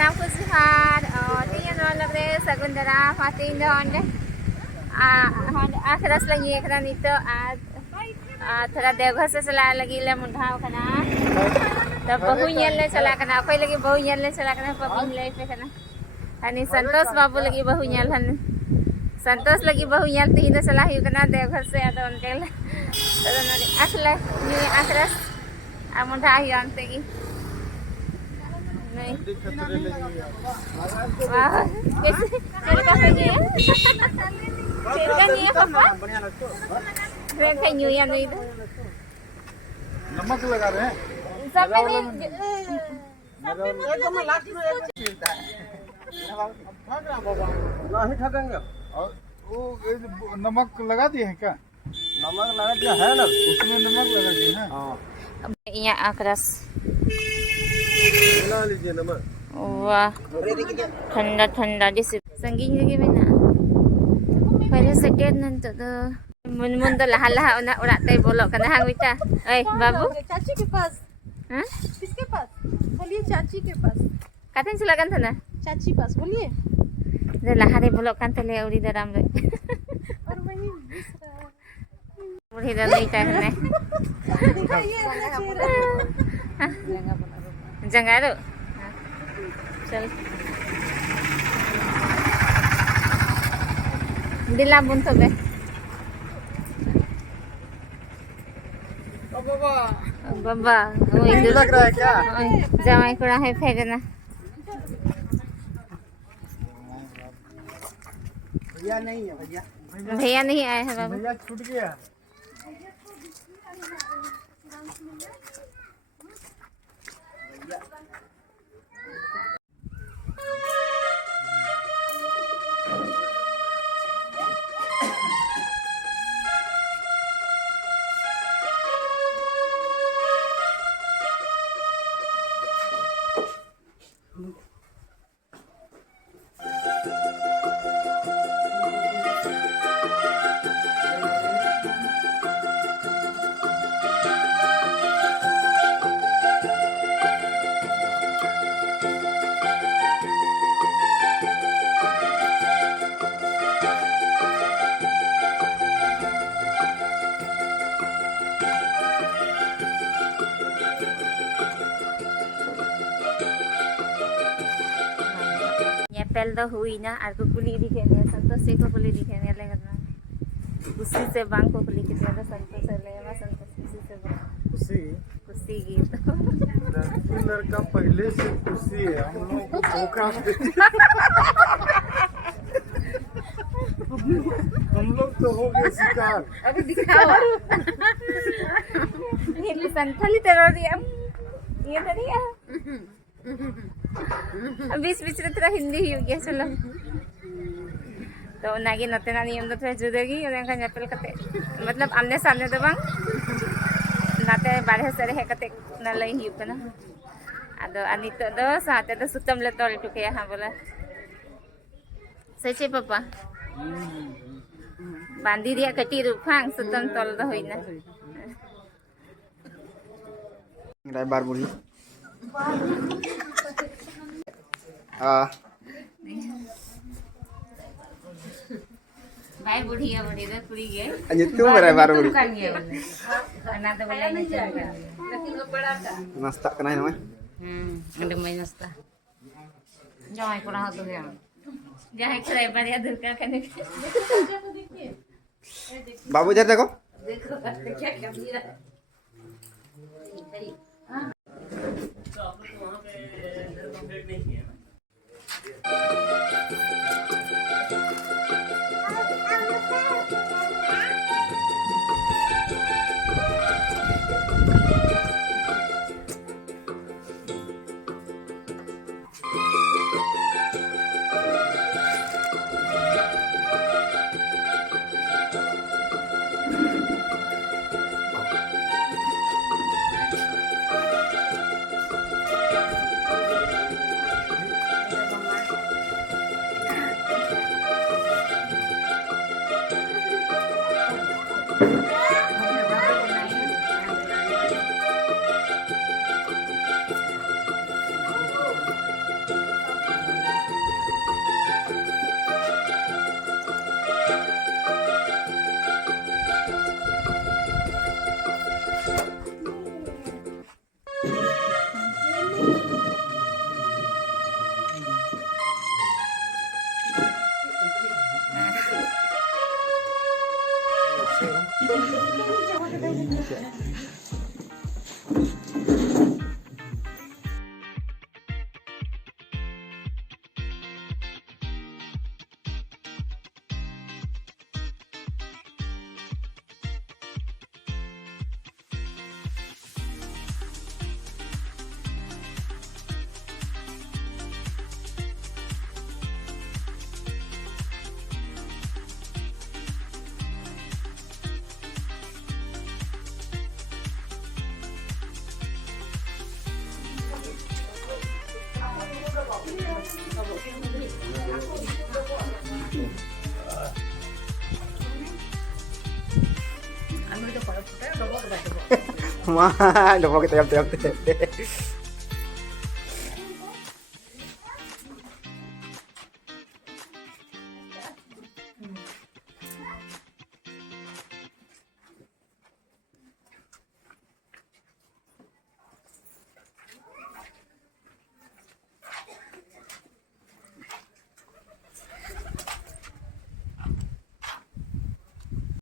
Salam kusihan. Tingnan mo lang rin sa gundara. Tehin'do onde. Akras lang ये करा नहीं तो आज थोड़ा देवघर से चला लगी ले मुंडाव कना तब बहु येले चला कना कोई लगी बहु येले चला कना पपिन ले पे कना अनि संतोष बाबू लगी बहु येल हन संतोष लगी बहु येल Tehin'do चला ही कना देवघर से आदो उनके तो नरी अखला नी आखरस आ मुंडा ही अंते की नहीं वाह कैसे चल का है चिकन ये पापा रेड है न्यू ईयर नहीं नमक लगा रहे हैं सब में एकदम लास्ट में मिलता है नहीं ठगेंगे और वो नमक लगा दिए हैं क्या नमक लगा दिया है ना उसमें नमक लगा दिए हैं हाँ ये akras मिला लीजिए नमक वाह ठंडा ठंडा जैसे संगीन लगे में ना पहले सेटेड नंतर तो मुन तो लहा उना उड़ाते tay bolok kana hang wita eh babu चाची के पास हाँ किसके पास बोलिए चाची के पास katanya silakan sana चाची पास बोलिए dah laha deh bolok kan tele uri daram deh और वही दूसरा uri dalam ita kana दिखाइए अपना चेहरा jangan tu चल dilabun to be बाबा वो इधर लग रहा है क्या जमाई कोड़ा है फेरना भैया नहीं है भैया भैया नहीं आए हैं बाबू भैया छूट गया nyepel dah hui na aku kuli dikhe ne santos se ko kuli dikhe ne le karna usi se bang ko kuli ke dia santos se le ma santos usi se bang खुशी गीत लड़का पहले से खुशी है हम लोग को धोखा हम लोग तो हो गए शिकार अभी दिखाओ ini santali teroriam ये tadi ya बीच में थोड़ा हिंदी हो गया चलो तो नागी नते ना नियम तो थोड़ा जुदेगी उन्हें का nyepel kate मतलब आमने सामने तो bang नाते बारह से रहे kate ना लाइन हिप ना आदो अनितो दो साथे तो सुतम ले तोल टुके यहाँ बोला सच्चे पापा बांधी दिया कटी रूपांग सुतम तोल दो हुई ना बार बुढ़ी हाँ भाई बुढ़ी है तो कुड़ी गए अरे तू मेरा बार बुढ़ी ना तो बोला नहीं चलेगा नाश्ता करना है ना अंडे में नाश्ता जाए को रहा तो गया जाए करे बढ़िया दुर्गा करने बाबू इधर देखो देखो क्या क्या मेरा Mah, udah mau kita tiap-tiap.